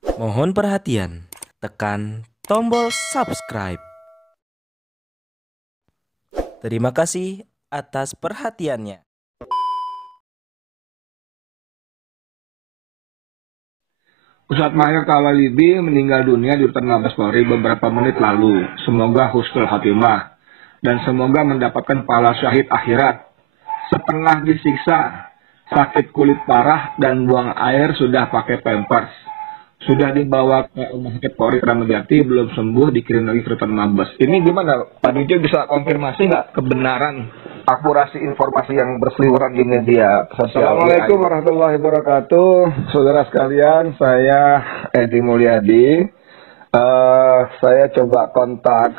Mohon perhatian, tekan tombol subscribe. Terima kasih atas perhatiannya. Ustadz Maher Tawalibi meninggal dunia di Rutan Mabes Polri beberapa menit lalu. Semoga husnul khotimah dan semoga mendapatkan pahala syahid akhirat. Setengah disiksa, sakit kulit parah dan buang air sudah pakai pampers. Sudah dibawa ke rumah sakit Polri Kramat Jati, belum sembuh, dikirim lagi ke Rutan Mabes. Ini gimana, Pak Dujo bisa konfirmasi nggak kebenaran akurasi informasi yang berseliweran di media sosial? Assalamualaikum warahmatullahi wabarakatuh, saudara sekalian. Saya Edi Mulyadi. Saya coba kontak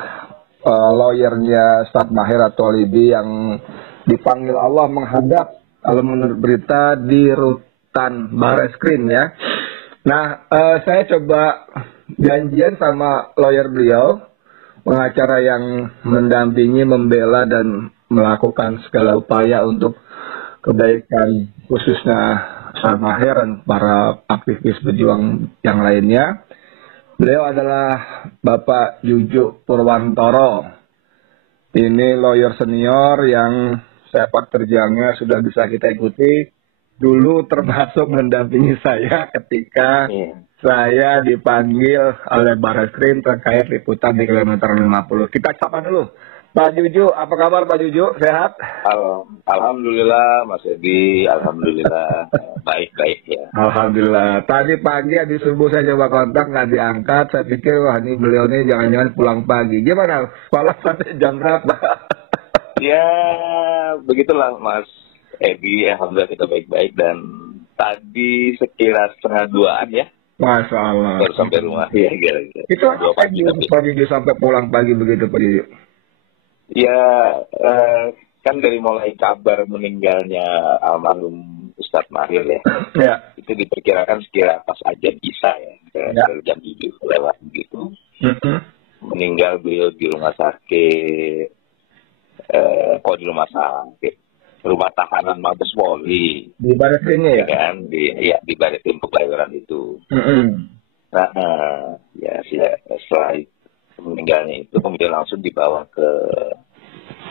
lawyernya Ustadz Maher Tawalibi yang dipanggil Allah menghadap, kalau menurut berita, di Rutan Bareskrim ya. Nah, saya coba janjian sama lawyer beliau, pengacara yang mendampingi, membela, dan melakukan segala upaya untuk kebaikan khususnya Ustadz Maher dan para aktivis berjuang yang lainnya. Beliau adalah Bapak Jujuk Purwantoro. Ini lawyer senior yang sepak terjangnya sudah bisa kita ikuti. Dulu termasuk mendampingi saya ketika saya dipanggil oleh Barreskrim terkait liputan di kilometer 50. Kita sapa dulu. Pak Juju, apa kabar Pak Juju? Sehat? Alhamdulillah Mas Edi, alhamdulillah baik-baik ya. Alhamdulillah. Tadi pagi di subuh saya coba kontak, nggak diangkat. Saya pikir wah ini beliau ini jangan-jangan pulang pagi. Gimana? Sekolah sampai jam berapa? Ya begitulah Mas Edi, alhamdulillah kita baik-baik dan tadi sekitar 1:30 ya. Masya Allah. Baru sampai rumah ya kira-kira. Itu apa pagi sampai pulang pagi begitu Pak Juju? Ya kan dari mulai kabar meninggalnya almarhum Ustadz Maher ya. Ya. Itu diperkirakan sekira pas ajan Isya ya. Dari jam 7 lewat begitu. Meninggal beliau di rumah sakit. Kok di rumah sakit? Rumah tahanan Mabes Polri. Di Barreskrimnya ya? Kan? Di Barreskrim Kebayoran itu. Nah, ya setelah meninggalnya itu kemudian langsung dibawa ke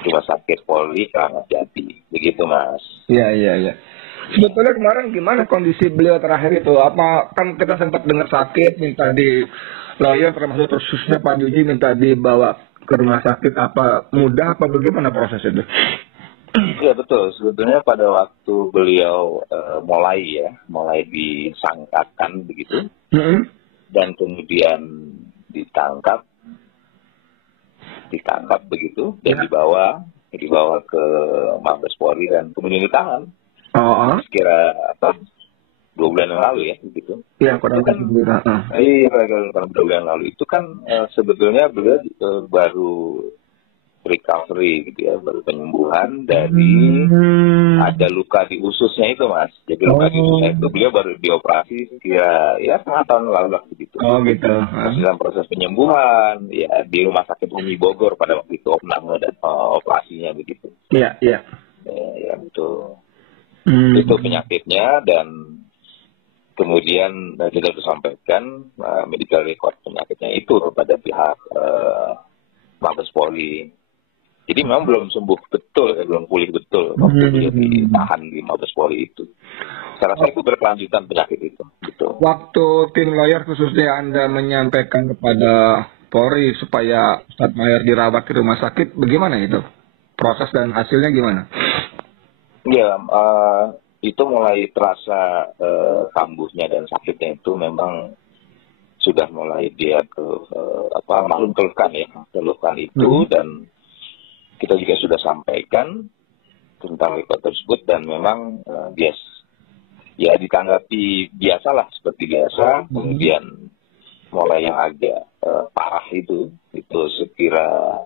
rumah sakit Polri Kramat Jati. Begitu Mas. Iya. Sebetulnya kemarin gimana kondisi beliau terakhir itu? Apa kan kita sempat dengar sakit, minta di lawyer termasuk khususnya Pak Juji minta dibawa ke rumah sakit, apa mudah apa bagaimana proses itu? Ya betul, sebetulnya pada waktu beliau mulai disangkakan begitu, dan kemudian ditangkap begitu dan dibawa ke Mabes Polri dan kemudian ditahan. Sekira 2 bulan yang lalu ya begitu. Iya, kurang lebih 2 bulan yang lalu itu kan sebetulnya beliau baru recovery gitu ya, baru penyembuhan dari ada luka di ususnya itu Mas. Jadi luka di ususnya itu beliau baru dioperasi kira ya 1/2 tahun lalu lah begitu. Oh gitu. Dalam proses penyembuhan ya di Rumah Sakit Umi Bogor pada waktu itu opname dan operasinya begitu. Iya. Ya betul. Itu penyakitnya dan kemudian kita sampaikan medical record penyakitnya itu kepada pihak Mabes Polri. Jadi memang belum sembuh betul, belum pulih betul waktu dia ditahan di Mabes Polri itu. Saya rasa itu berkelanjutan penyakit itu. Betul. Waktu tim lawyer khususnya Anda menyampaikan kepada Polri supaya Ustadz Maher dirawat di rumah sakit, bagaimana itu? Proses dan hasilnya gimana? Ya, itu mulai terasa kambuhnya dan sakitnya itu memang sudah mulai dia maklum keluhkan itu dan kita juga sudah sampaikan tentang rekod tersebut dan memang dia ya ditanggapi biasalah seperti biasa. Kemudian mulai yang agak parah itu sekira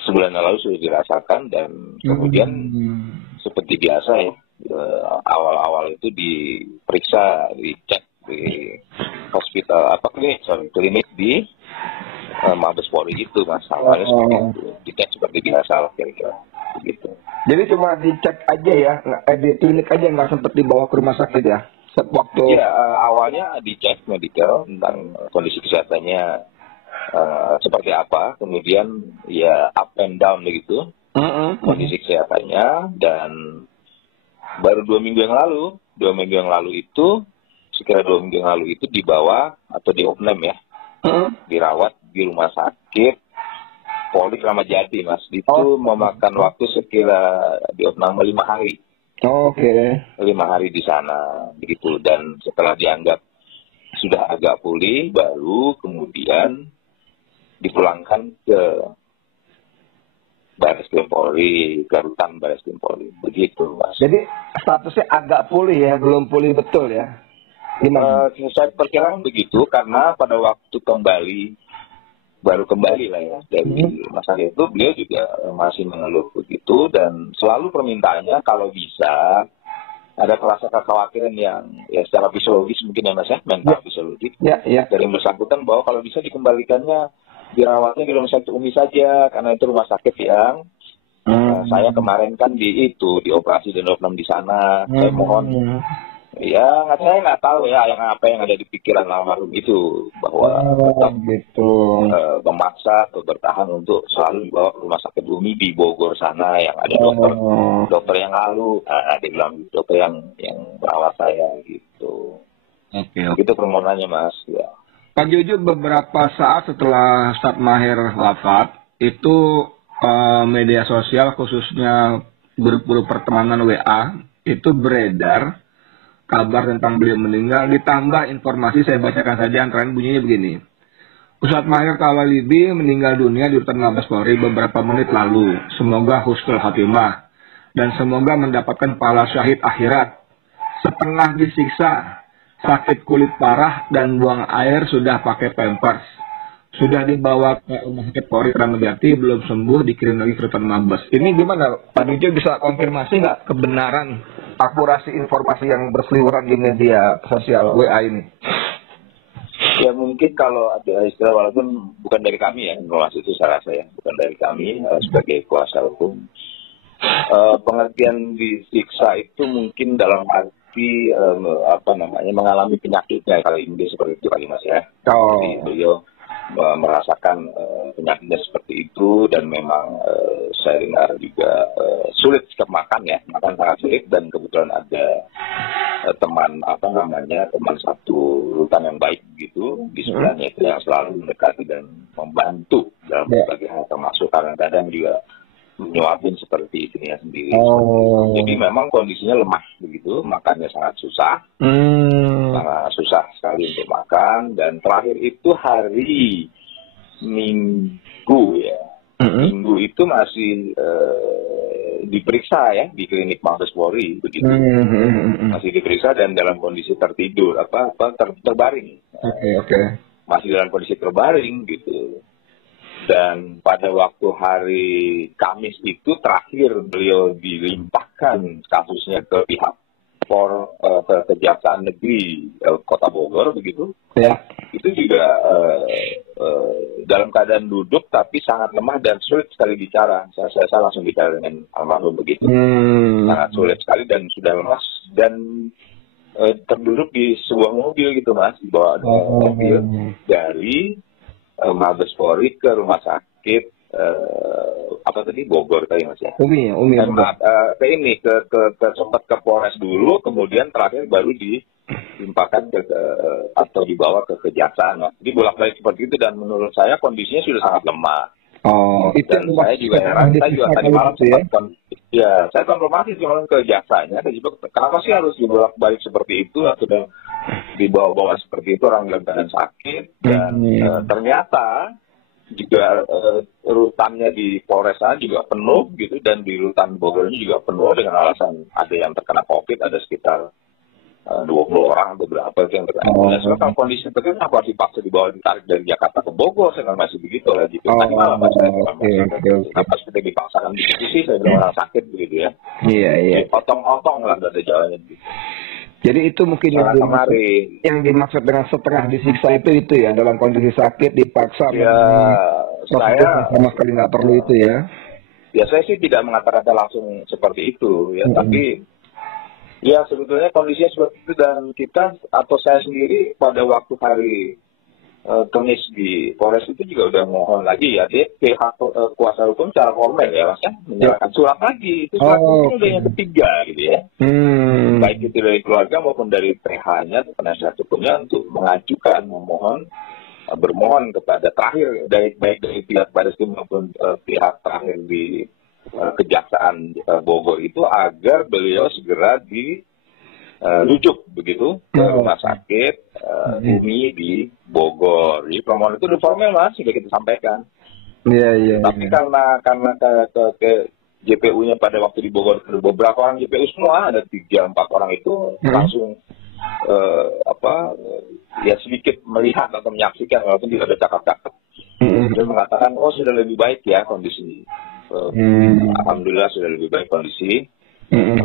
sebulan yang lalu sudah dirasakan dan kemudian seperti biasa ya awal-awal itu diperiksa, dicek di hospital klinik di Mabes Polri itu Mas, awalnya seperti itu, dicek seperti biasa lah kira-kira gitu. Jadi cuma dicek aja ya, di klinik aja, nggak sempat dibawa ke rumah sakit ya? Waktu ya awalnya dicek medical tentang kondisi kesehatannya seperti apa, kemudian ya up and down begitu kondisi kesehatannya, dan baru 2 minggu yang lalu itu sekira 2 minggu yang lalu itu dibawa atau diopnam ya, dirawat di rumah sakit Polri Kramat Jati, Mas. Itu memakan waktu sekira diopnam 5 hari. Oke. 5 hari di sana begitu, dan setelah dianggap sudah agak pulih baru kemudian dipulangkan ke Barreskrim Polri, ke rutan Barreskrim Polri, begitu, Mas. Jadi statusnya agak pulih ya, belum pulih betul ya? Gimana? Saya perkirakan begitu karena pada waktu baru kembali lah ya dari masa itu, beliau juga masih mengeluh begitu, dan selalu permintaannya kalau bisa ada rasa kekhawatiran yang ya secara fisiologis mungkin ya Mas ya, mental fisiologis dari yang bersangkutan, bahwa kalau bisa dikembalikannya dirawatnya di rumah sakit Umi saja, karena itu rumah sakit yang saya kemarin kan dioperasi dan diopnam di sana. Saya mohon ya, saya nggak tahu ya apa yang ada di pikiran almarhum itu, bahwa tetap memaksa atau bertahan untuk selalu dibawa ke rumah sakit Umi di Bogor sana yang ada dokter yang lalu, dia bilang dokter yang merawat saya gitu. Itu permohonannya Mas ya. Pak Jojo, beberapa saat setelah Ustadz Maher wafat, itu media sosial khususnya grup-grup pertemanan WA itu beredar kabar tentang beliau meninggal, ditambah informasi, saya bacakan saja antara bunyinya begini. Ustadz Maher Tawalibi meninggal dunia di rutan Mabes Polri beberapa menit lalu. Semoga husnul khatimah dan semoga mendapatkan pahala syahid akhirat. Setengah disiksa, sakit kulit parah dan buang air, sudah pakai pampers. Sudah dibawa ke rumah sakit Polri Kramat Jati, belum sembuh, dikirim lagi ke rutan Mabes. Ini gimana? Pak Jojo bisa konfirmasi nggak kebenaran, akurasi informasi yang berseliweran di media sosial WA ini? Ya mungkin kalau ada istilah, walaupun bukan dari kami ya, informasi itu saya rasa ya, bukan dari kami sebagai kuasa hukum. Pengertian disiksa itu mungkin dalam arti mengalami penyakitnya kali ini seperti itu kali Mas ya. Jadi beliau merasakan penyakitnya seperti itu, dan memang saya dengar juga sulit sikap makan ya, makan sangat sulit, dan kebetulan ada teman satu rutan yang baik gitu di sebelahnya itu yang selalu mendekati dan membantu dalam berbagai hal, termasuk kadang-kadang juga menyuapin seperti istrinya sendiri. Jadi memang kondisinya lemah begitu, makannya sangat susah, sangat susah sekali untuk makan, dan terakhir itu hari Minggu ya. Minggu itu masih diperiksa ya di klinik Mabes Polri begitu. Masih diperiksa dan dalam kondisi tertidur terbaring. Masih dalam kondisi terbaring gitu. Dan pada waktu hari Kamis itu terakhir beliau dilimpahkan kasusnya ke pihak ke Kejaksaan Negeri Kota Bogor begitu. Itu juga dalam keadaan duduk tapi sangat lemah dan sulit sekali bicara. Saya langsung bicara dengan almarhum begitu. Sangat sulit sekali dan sudah lemas, dan terduduk di sebuah mobil gitu Mas, di bawah mobil dari Mabes Polri ke rumah sakit Bogor tadi Mas ya. Umi sempat ke Polres dulu, kemudian terakhir baru dilimpahkan atau dibawa ke Kejaksaan. Jadi bolak-balik seperti itu, dan menurut saya kondisinya sudah sangat lemah. Dan saya juga heran, saya juga tadi malam saya konfirmasi ke jaksanya, kenapa sih harus dibolak-balik seperti itu, atau dibawa-bawa seperti itu orang dalam keadaan sakit, dan ternyata juga rutannya di Polresan juga penuh gitu, dan di rutan Bogornya juga penuh dengan alasan ada yang terkena COVID, ada sekitar 20 orang beberapa yang terkena. Kalau kondisi seperti itu harus dipaksa ditarik dari Jakarta ke Bogor, saya masih begitu lah gitu. Tadi malam apa seperti dipaksakan di sisi saya bilang orang sakit begitu ya. Iya. Potong-potong lah ada jalannya gitu. Jadi itu mungkin yang dimaksud dengan setengah disiksa itu ya, dalam kondisi sakit dipaksa. Ya, saya sama sekali nggak perlu itu ya. Ya saya sih tidak mengatakan langsung seperti itu ya, tapi Ya, sebetulnya kondisinya seperti itu, dan kita atau saya sendiri pada waktu hari Kamis di Polres itu juga udah mohon lagi ya, dia pihak kuasa hukum secara formal ya Mas ya, menyerahkan surat lagi. Itu surat itu udah yang ketiga gitu ya. Baik itu dari keluarga maupun dari PH-nya, penasihat hukumnya, untuk mengajukan, bermohon kepada terakhir baik dari pihak Barreskrim maupun pihak terakhir di Kejaksaan Bogor itu, agar beliau segera dirujuk begitu ke rumah sakit Umi di Bogor. Jadi permohonan itu udah formal Mas, sudah kita sampaikan. Iya. Tapi karena ke JPU-nya pada waktu di Bogor, beberapa orang JPU semua, ada 3-4 orang itu langsung ya sedikit melihat atau menyaksikan walaupun tidak ada cakap-cakap. Dia mengatakan, oh sudah lebih baik ya kondisi. Alhamdulillah sudah lebih baik kondisi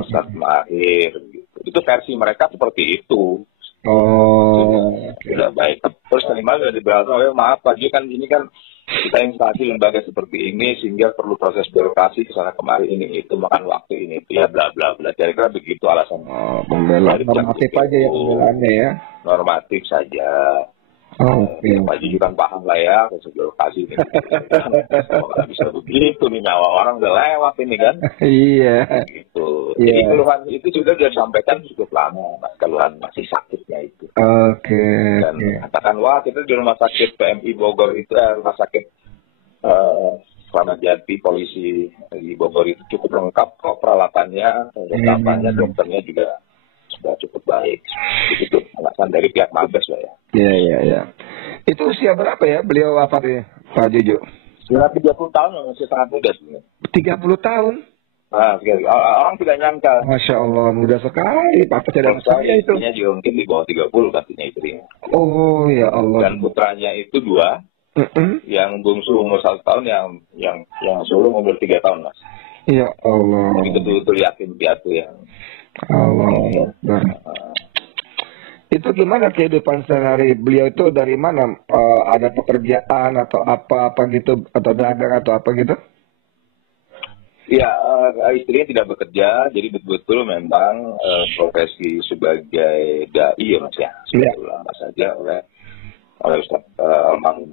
Ustadz Mahir. Gitu. Itu versi mereka seperti itu. Sudah baik. Terus terima sudah diberitahu, maaf Pak Ju, kan ini kan kita instansi lembaga seperti ini sehingga perlu proses birokrasi kesana kemari, ini itu makan waktu ini itu ya bla bla bla. Kira-kira begitu alasan. Pembelaan normatif aja ya pembelaannya ya. Normatif saja. Pak Ju kan paham lah ya proses birokrasi ini. Nggak bisa begitu nih, nyawa orang udah lewat ini kan. Iya. Gitu. Jadi keluhan itu sudah disampaikan cukup lama, Mas, keluhan masih sakitnya itu. Dan katakan, wah kita di rumah sakit PMI Bogor itu, rumah sakit Kramat Jati polisi di Bogor itu cukup lengkap kok peralatannya, dokternya juga sudah cukup baik. Itu alasan dari pihak Mabes lah ya. Iya. Itu usia berapa ya beliau wafat ya, Pak Jojo? Sudah 30 tahun, masih sangat muda sebenarnya. 30 tahun? Nah, orang tidak nyangka. Masya Allah, muda sekali. Pak Cadangan saya itu. Istrinya juga mungkin di bawah 30 katanya istrinya. Oh ya Allah. Dan putranya itu 2. Yang bungsu umur 1 tahun, yang sulung umur 3 tahun Mas. Ya Allah. Jadi betul-betul yatim piatu ya. Allah. Itu gimana kehidupan sehari beliau itu, dari mana? Ada pekerjaan atau apa gitu, atau dagang atau apa gitu? Ya, istrinya tidak bekerja, jadi betul-betul memang profesi sebagai dai ya Mas ya. Sebagai ulama saja oleh Ustaz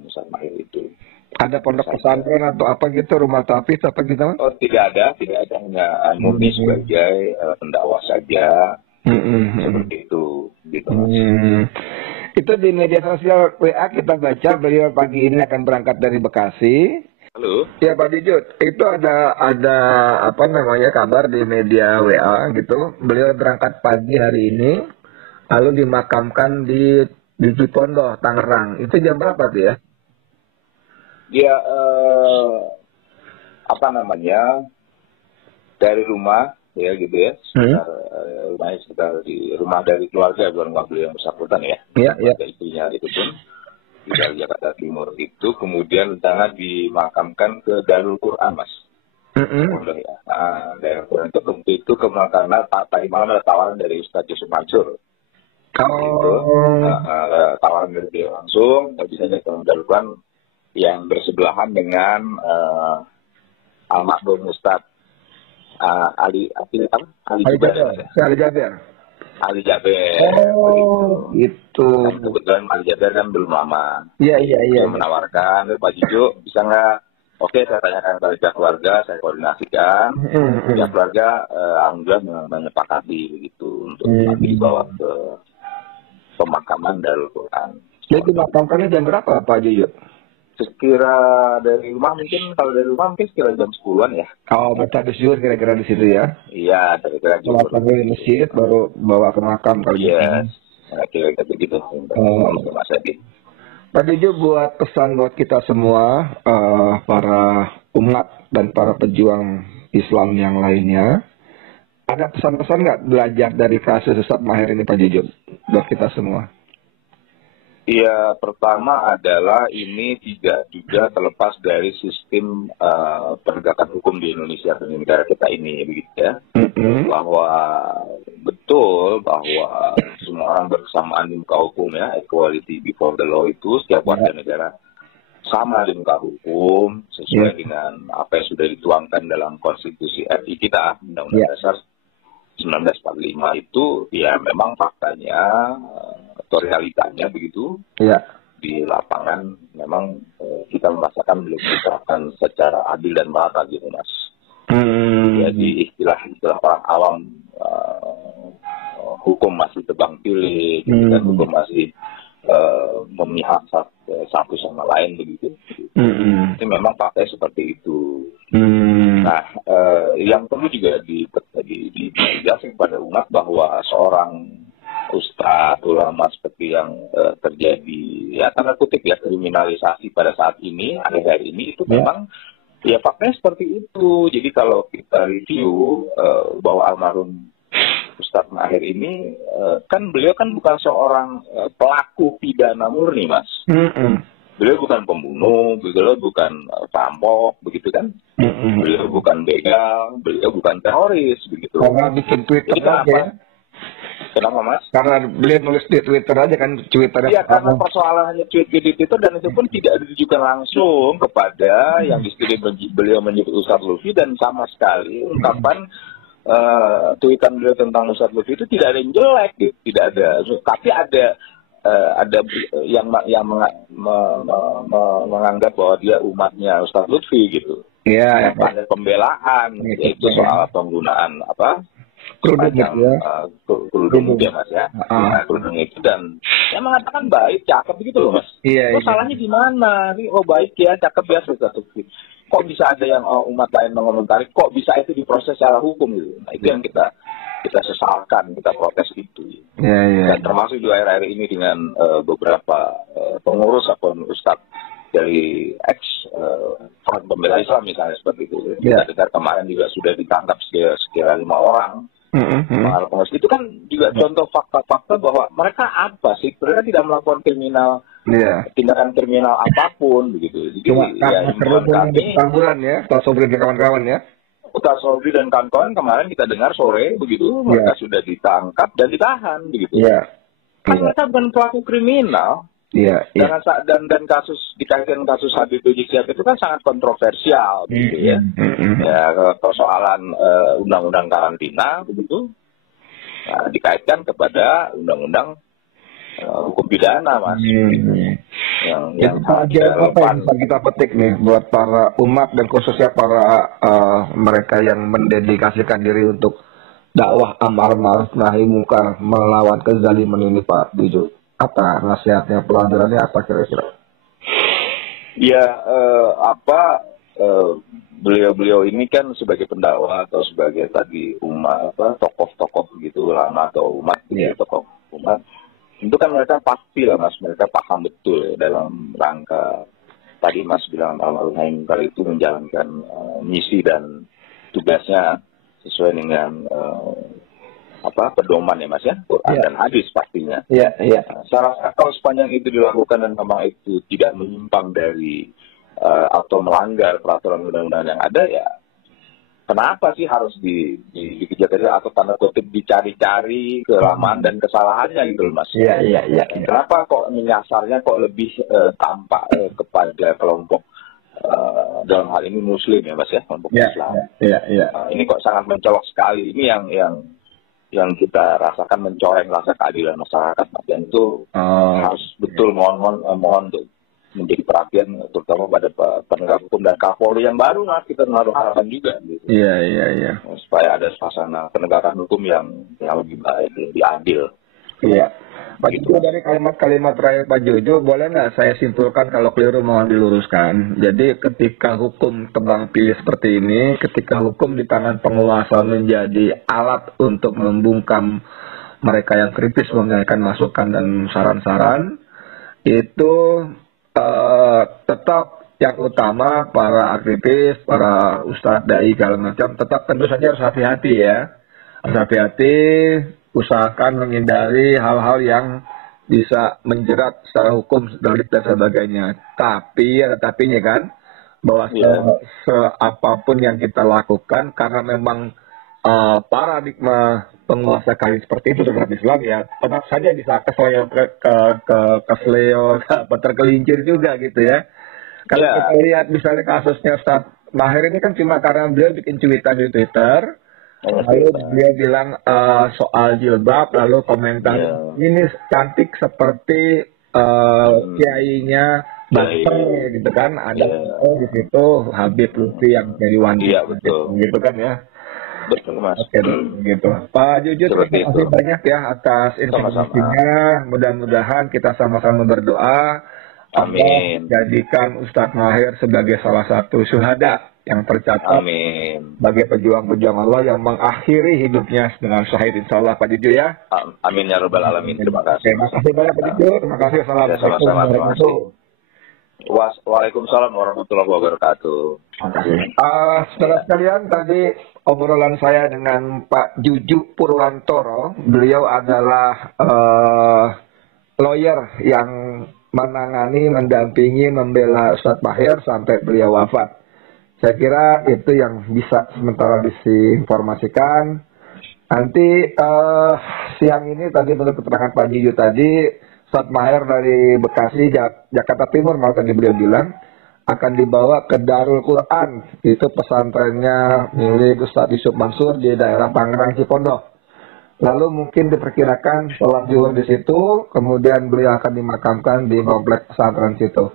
Ustaz Mahir itu. Ada pondok pesantren atau apa gitu, rumah tahfiz apa gitu Mas? Oh, tidak ada, hanya murni sebagai pendakwah saja. Seperti itu gitu Mas. Itu di media sosial WA kita baca beliau pagi ini akan berangkat dari Bekasi. Halo. Ya Pak Dijut, itu ada apa namanya kabar di media WA gitu. Beliau berangkat pagi hari ini, lalu dimakamkan di Cipondoh, Tangerang. Itu jam berapa tuh ya? Dia dari rumah ya gitu ya, sekitar di rumah dari keluarga beliau yang bersangkutan ya. Iya. Istrinya itu pun di Jakarta Timur itu, kemudian rencana dimakamkan ke Darul Quran Mas. Ya. Nah, Darul Quran itu karena tadi malam ada tawaran dari Ustaz Yusuf Mansur. Tawaran dari beliau langsung, bisa saja ke Darul Quran yang bersebelahan dengan almarhum Ustaz Ali Jaber. Oh, itu. Kebetulan Ali Jaber kan belum lama. Iya. Dia menawarkan, Pak Jijo bisa nggak? Oke, saya tanyakan kepada pihak keluarga, saya koordinasikan. Pihak keluarga, alhamdulillah memang menyepakati begitu untuk dibawa ke pemakaman Darul Quran. Jadi dimakamkannya jam berapa Pak Jijo? Sekira dari rumah mungkin sekira jam 10-an ya. Oh, baca di zuhur kira-kira di situ ya? Iya, kira-kira sholat di masjid baru bawa ke makam kalau iya, kira-kira begitu. Pak Jojo, buat pesan buat kita semua, para umat dan para pejuang Islam yang lainnya, ada pesan-pesan nggak belajar dari kasus Ustadz Mahir ini Pak Jojo buat kita semua? Iya, pertama adalah ini tidak juga terlepas dari sistem penegakan hukum di Indonesia, di negara kita ini, begitu ya. Bahwa betul bahwa semua orang bersamaan di muka hukum ya, equality before the law itu setiap warga negara sama di muka hukum sesuai dengan apa yang sudah dituangkan dalam konstitusi RI kita, Undang-Undang Dasar 1945 itu ya memang faktanya atau realitanya begitu. Iya. Di lapangan memang kita merasakan belum diterapkan secara adil dan merata gitu Mas. Jadi istilah orang awam hukum masih tebang pilih, gitu, dan hukum masih memihak satu sama lain begitu. Itu memang pakai seperti itu. Nah, yang perlu juga dijelaskan kepada umat bahwa seorang ustadz ulama seperti yang terjadi ya tanda kutip ya kriminalisasi pada saat ini akhir-akhir ini itu memang ya faktanya seperti itu. Jadi kalau kita review bahwa almarhum Ustadz Maher ini kan beliau kan bukan seorang pelaku pidana murni Mas. Beliau bukan pembunuh, beliau bukan perampok begitu kan. Beliau bukan begal, beliau bukan teroris begitu. Karena bikin Twitter aja. Kenapa Mas? Karena beliau nulis di Twitter aja kan, Twitternya. Iya, karena persoalan hanya tweet di Twitter dan itu pun tidak ditujukan langsung kepada yang beliau menyebut Ustadz Lutfi, dan sama sekali ungkapan tweetan beliau tentang Ustadz Lutfi itu tidak ada yang jelek, gitu. Tidak ada. Tapi ada yang menganggap bahwa dia umatnya Ustadz Lutfi gitu. Iya. Ada pembelaan, yaitu soal penggunaan kerudung gitu ya. Kerudung dia Mas ya. Kerudung itu dan saya mengatakan baik, cakep begitu loh Mas. Iya. Salahnya di mana? Baik ya, cakep ya Ustadz Lutfi. Kok bisa ada yang umat lain mengomentari, kok bisa itu diproses secara hukum gitu. Nah, itu yang kita sesalkan, kita protes itu. Dan termasuk juga akhir-akhir ini dengan beberapa pengurus ataupun ustadz dari Front Pembela Islam misalnya seperti itu. Kita dengar kemarin juga sudah ditangkap sekira 5 orang. Itu kan juga contoh fakta-fakta bahwa mereka apa sih? Mereka tidak melakukan tindakan kriminal apapun begitu. Jadi cuma karena kerumunan di Petamburan ya, Ustaz Sobri dan kawan-kawan ya. Ustaz Sobri dan kawan-kawan kemarin kita dengar sore begitu, mereka sudah ditangkap dan ditahan begitu. Kan mereka bukan pelaku kriminal. Dan kasus dikaitkan kasus Habib Rizik Sihab itu kan sangat kontroversial gitu ya. Ya persoalan undang-undang karantina begitu. Nah, dikaitkan kepada undang-undang hukum pidana Mas. Yang apa yang bisa kita petik nih buat para umat dan khususnya para mereka yang mendedikasikan diri untuk dakwah amar ma'ruf nahi munkar melawan kezaliman ini Pak Dijo? Apa nasihatnya, pelajarannya apa kira-kira? Ya beliau ini kan sebagai pendakwah atau sebagai tadi umat tokoh-tokoh gitu ulama atau umat tokoh umat itu kan mereka pasti lah Mas, mereka paham betul ya, dalam rangka tadi Mas bilang almarhum nahi munkar itu menjalankan misi dan tugasnya sesuai dengan pedoman ya Mas ya, Quran dan hadis pastinya. Saya rasa kalau sepanjang itu dilakukan dan memang itu tidak menyimpang dari atau melanggar peraturan undang-undang yang ada, ya kenapa sih harus dikejar atau tanda kutip dicari-cari kelemahan dan kesalahannya gitu loh Mas. Kenapa kok menyasarnya kok lebih tampak kepada kelompok dalam hal ini Muslim ya Mas ya, kelompok Islam. Ini kok sangat mencolok sekali. Ini yang kita rasakan mencoreng rasa keadilan masyarakat, dan itu harus betul mohon untuk menjadi perhatian terutama pada penegak hukum dan Kapolri yang baru Mas, kita menaruh harapan juga gitu. Supaya ada suasana penegakan hukum yang lebih baik, lebih adil. Pak Jojo, dari kalimat-kalimat terakhir Pak Jojo, boleh nggak saya simpulkan kalau keliru mohon diluruskan. Jadi ketika hukum tebang pilih seperti ini, ketika hukum di tangan penguasa menjadi alat untuk membungkam mereka yang kritis menyampaikan masukan dan saran-saran, itu tetap yang utama para aktivis, para ustadz, dai, segala macam, tetap tentu saja harus hati-hati ya. Harus hati-hati, usahakan menghindari hal-hal yang bisa menjerat secara hukum delik dan sebagainya. Tapi ada tapinya kan, bahwa apapun yang kita lakukan karena memang paradigma penguasa kali seperti itu dalam Islam ya, tetap saja bisa kesleo tergelincir juga gitu ya. Kalau kita lihat misalnya kasusnya Ustadz Maher ini kan cuma karena beliau bikin cuitan di Twitter, Hanya Lalu jilbab. dia bilang soal jilbab, lalu komentar Iya. ini cantik seperti kiainya Banten gitu kan, ada Iya. foto di situ Habib Lutfi yang dari wanti Iya, betul. gitu kan ya. Betul, Mas. Oke, gitu. Pak Jujur, Seperti terima kasih itu. banyak ya atas Sama-sama. informasinya. Mudah-mudahan kita sama-sama berdoa. Allah Amin. jadikan Ustadz Mahir sebagai salah satu syuhada yang tercatat Amin. sebagai pejuang-pejuang Allah yang mengakhiri hidupnya dengan syahid, insya Allah, Pak Jujur ya. Amin ya rabbal alamin. Terima Oke, kasih. terima kasih banyak Pak Jujur. Terima kasih. Ya, Assalamualaikum sama-sama. Terima kasih. warahmatullahi Waalaikumsalam warahmatullahi wabarakatuh. wabarakatuh. Saudara sekalian, tadi obrolan saya dengan Pak Juju Purwantoro. Beliau adalah lawyer yang menangani, mendampingi, membela Ustadz Mahir sampai beliau wafat. Saya kira itu yang bisa sementara diinformasikan. Nanti siang ini tadi menurut keterangan Pak Juju tadi, Ustadz Mahir dari Bekasi, Jakarta Timur, malah tadi beliau bilang, akan dibawa ke Darul Quran. Itu pesantrennya milik Ustadz Yusuf Mansur di daerah Tangerang Cipondoh. Lalu mungkin diperkirakan sholat zuhur di situ, kemudian beliau akan dimakamkan di komplek pesantren situ.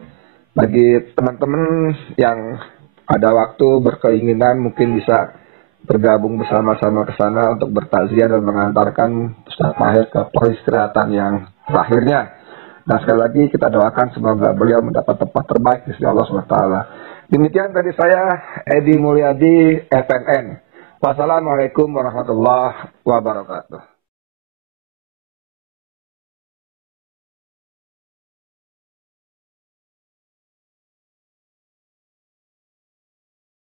Bagi teman-teman yang ada waktu berkeinginan mungkin bisa bergabung bersama-sama ke sana untuk bertakziah dan mengantarkan Ustadz Mahir ke peristirahatan yang terakhirnya. Nah, sekali lagi kita doakan semoga beliau mendapat tempat terbaik di sisi Allah SWT. Demikian tadi saya, Edi Mulyadi, FNN. Wassalamualaikum warahmatullahi wabarakatuh.